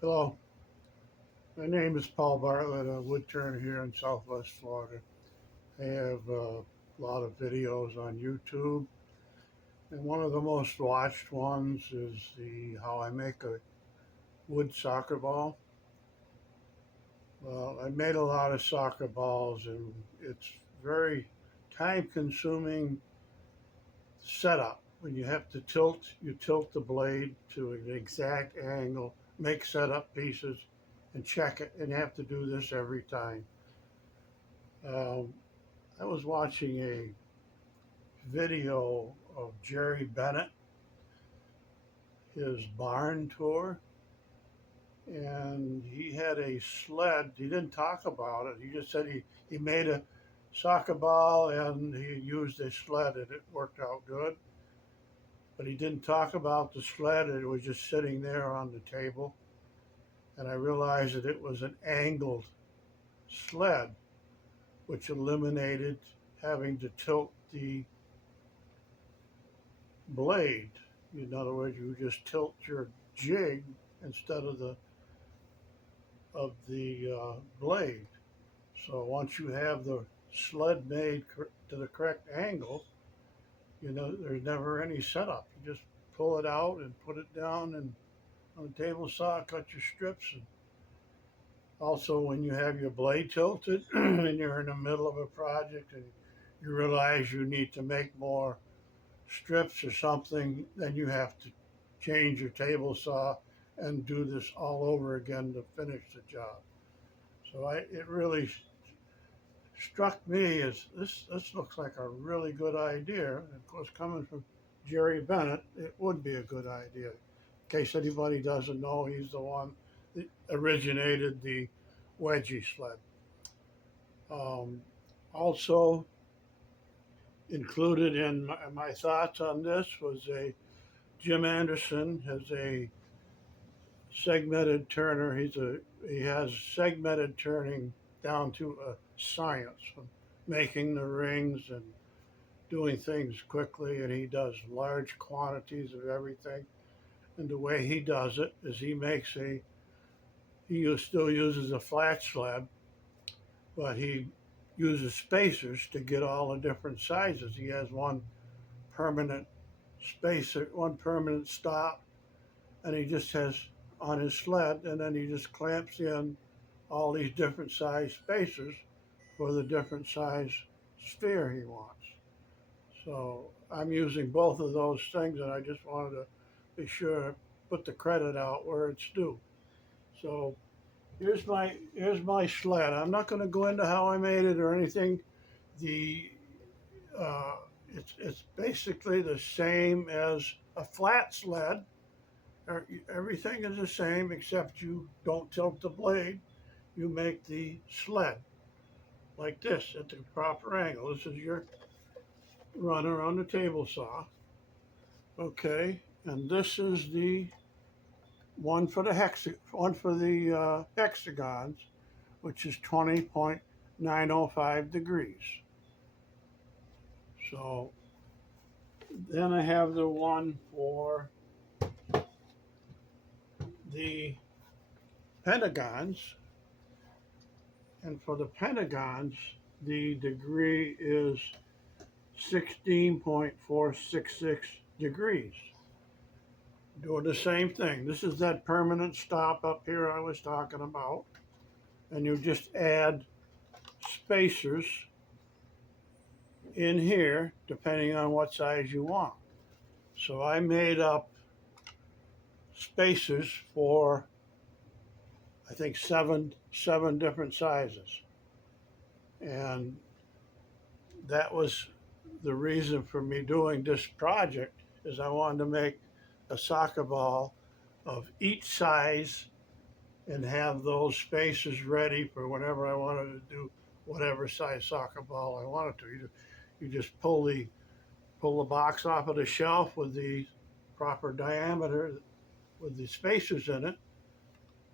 Hello, my name is Paul Bartlett, a woodturner here in Southwest Florida. I have a lot of videos on YouTube, and one of the most watched ones is the how I make a wood soccer ball. Well, I made a lot of soccer balls, and it's very time-consuming setup. When you have to tilt, you tilt the blade to an exact angle, make setup pieces, and check it, and you have to do this every time. Um, I was watching a video of Jerry Bennett, his barn tour, and he had a sled. He didn't talk about it. He just said he made a soccer ball and he used a sled and it worked out good. But he didn't talk about the sled. It was just sitting there on the table. And I realized that it was an angled sled, which eliminated having to tilt the blade. In other words, you just tilt your jig instead of the blade. So once you have the sled made to the correct angle, there's never any setup. You just pull it out and put it down and on the table saw, cut your strips. And also, when you have your blade tilted and you're in the middle of a project and you realize you need to make more strips or something, then you have to change your table saw and do this all over again to finish the job. So it really struck me as this looks like a really good idea. And of course, coming from Jerry Bennett, it would be a good idea. In case anybody doesn't know, he's the one that originated the wedgie sled. Um, Also included in my thoughts on this was a Jim Anderson has a segmented turner. He has segmented turning down to a science, from making the rings and doing things quickly, and he does large quantities of everything. And the way he does it is still uses a flat slab, but he uses spacers to get all the different sizes. He has one permanent spacer, one permanent stop, and he just has on his sled, and then he just clamps in all these different size spacers for the different size sphere he wants. So I'm using both of those things, and I just wanted to be sure to put the credit out where it's due. So here's my sled. I'm not going to go into how I made it or anything. The uh, it's basically the same as a flat sled. Everything is the same except you don't tilt the blade. You make the sled like this at the proper angle. This is your runner on the table saw. Okay, and this is the one for the hexagons, which is 20.905 degrees. So then I have the one for the pentagons, and for the pentagons, the degree is 16.466 degrees. Doing the same thing. This is that permanent stop up here I was talking about. And you just add spacers in here depending on what size you want. So I made up spacers for I think seven different sizes. And that was the reason for me doing this project is I wanted to make a soccer ball of each size and have those spaces ready for whenever I wanted to do whatever size soccer ball I wanted to. You just pull the box off of the shelf with the proper diameter with the spacers in it,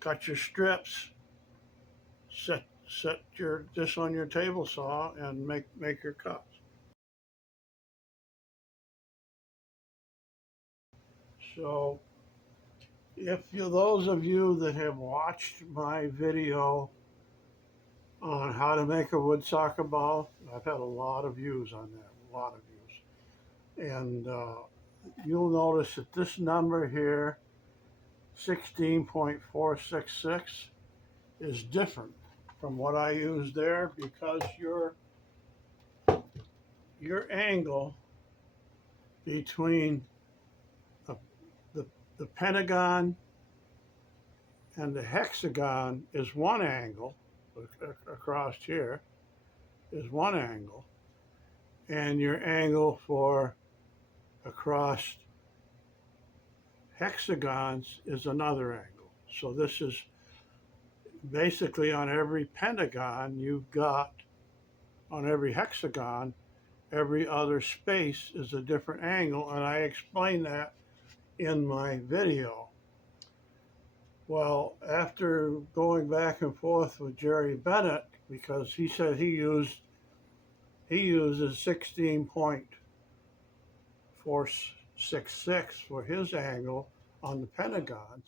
cut your strips, set your this on your table saw and make your cuts. So those of you that have watched my video on how to make a wood soccer ball, I've had a lot of views on that, a lot of views. And you'll notice that this number here, 16.466, is different from what I used there because your angle between the, the, the pentagon and the hexagon is one angle across here is one angle, and your angle for across hexagons is another angle. So this is basically on every pentagon you've got, on every hexagon, every other space is a different angle, and I explain that in my video. Well, after going back and forth with Jerry Bennett, because he said he uses 16.466 for his angle on the pentagons,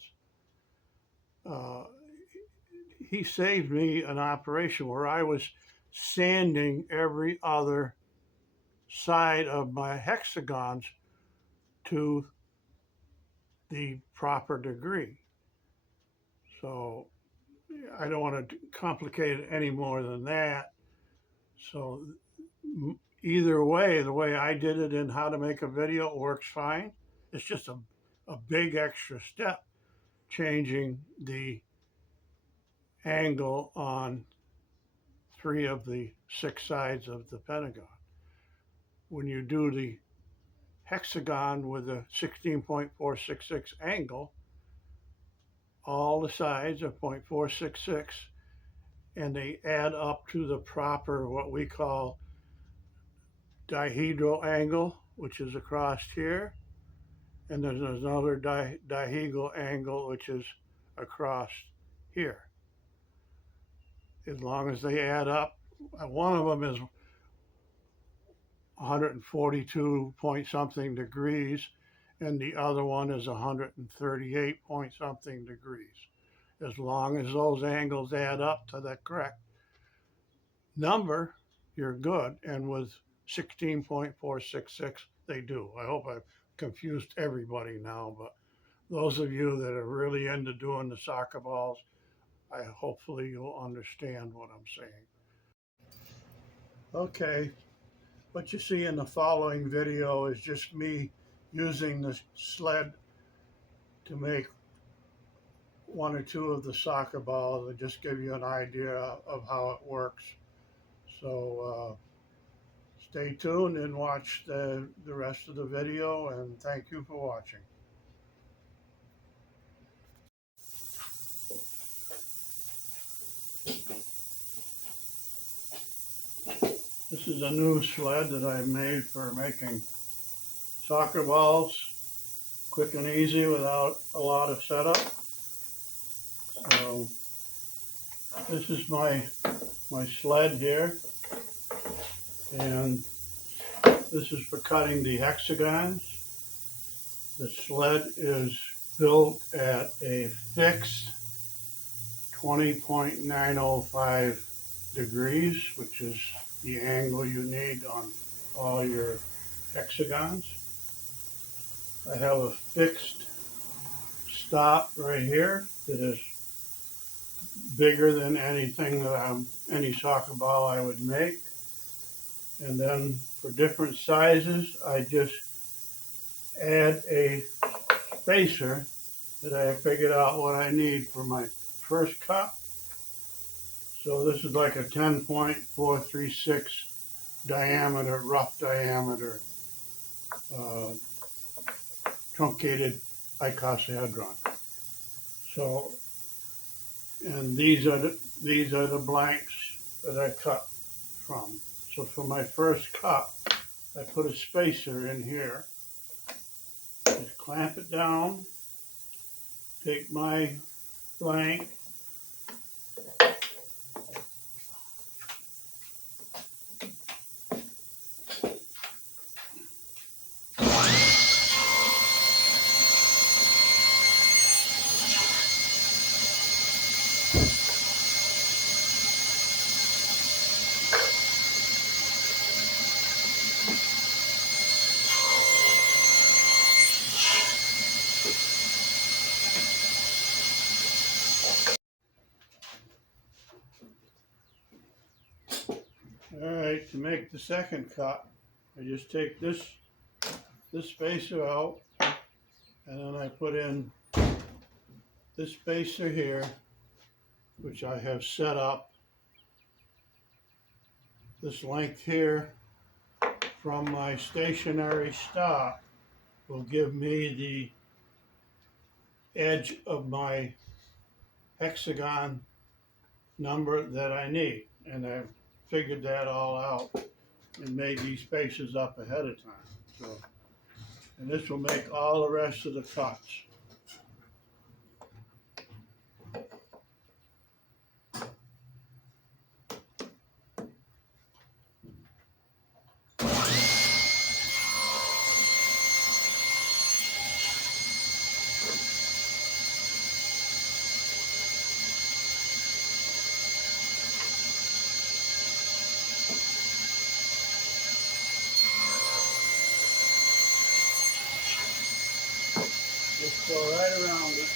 he saved me an operation where I was sanding every other side of my hexagons to the proper degree. So I don't want to complicate it any more than that. So either way, the way I did it in how to make a video works fine. It's just a big extra step, changing the angle on 3 of the 6 sides of the pentagon. When you do the hexagon with a 16.466 angle, all the sides are 0.466, and they add up to the proper, what we call dihedral angle, which is across here, and there's another dihedral angle, which is across here. As long as they add up, one of them is 142 point something degrees, and the other one is 138 point something degrees. As long as those angles add up to the correct number, you're good. And with 16.466, they do. I hope I've confused everybody now, but those of you that are really into doing the soccer balls, hopefully you'll understand what I'm saying. Okay, what you see in the following video is just me using the sled to make 1 or 2 of the soccer balls and just give you an idea of how it works. So stay tuned and watch the rest of the video, and thank you for watching. This is a new sled that I made for making soccer balls, quick and easy without a lot of setup. So this is my sled here, and this is for cutting the hexagons. The sled is built at a fixed 20.905 degrees, which is the angle you need on all your hexagons. I have a fixed stop right here that is bigger than anything that any soccer ball I would make. And then for different sizes, I just add a spacer that I figured out what I need for my first cut. So this is like a 10.436 diameter, rough diameter, truncated icosahedron. So, and these are the blanks that I cut from. So for my first cut, I put a spacer in here. Just clamp it down. Take my blank. make the second cut, I just take this spacer out, and then I put in this spacer here, which I have set up. This length here from my stationary stop will give me the edge of my hexagon number that I need. And I've figured that all out and made these spaces up ahead of time. So, and this will make all the rest of the cuts. Just go right around it.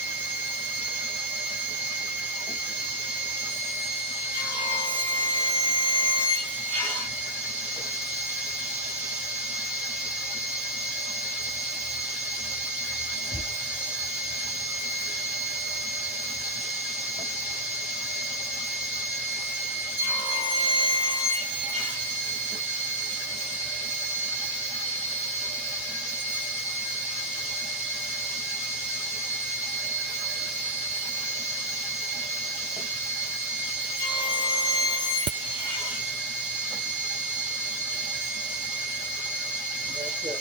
That's it.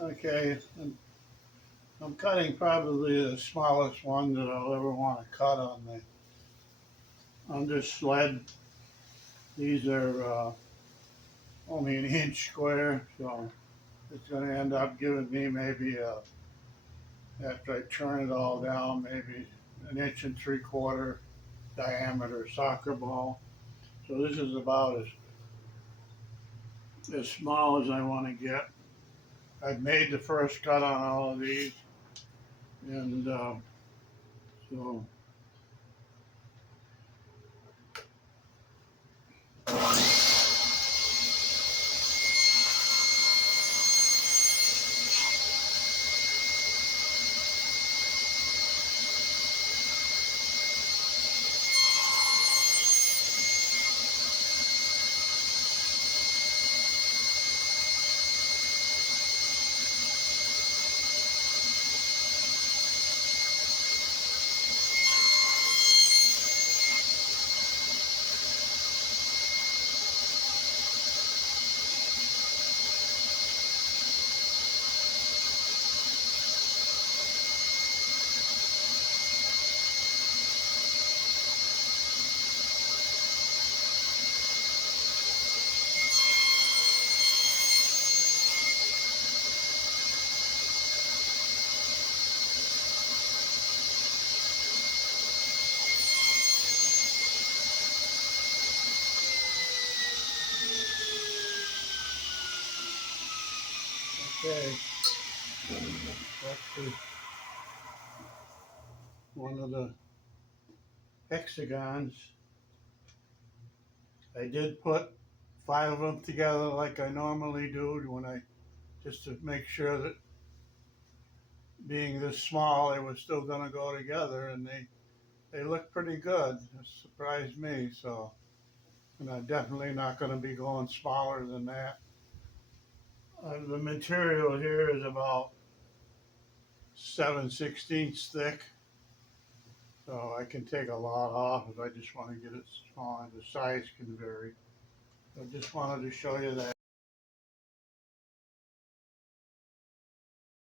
Okay, and I'm cutting probably the smallest one that I'll ever want to cut on this sled. These are only an inch square, so it's going to end up giving me maybe after I turn it all down, maybe an inch and 3/4 diameter soccer ball. So this is about as small as I want to get. I've made the first cut on all of these, and so okay, that's one of the hexagons. I did put 5 of them together like I normally do when I just to make sure that being this small, they were still going to go together, and they look pretty good. It surprised me, so and I'm definitely not going to be going smaller than that. The material here is about 7/16 thick, so I can take a lot off if I just want to get it small. The size can vary. I just wanted to show you that.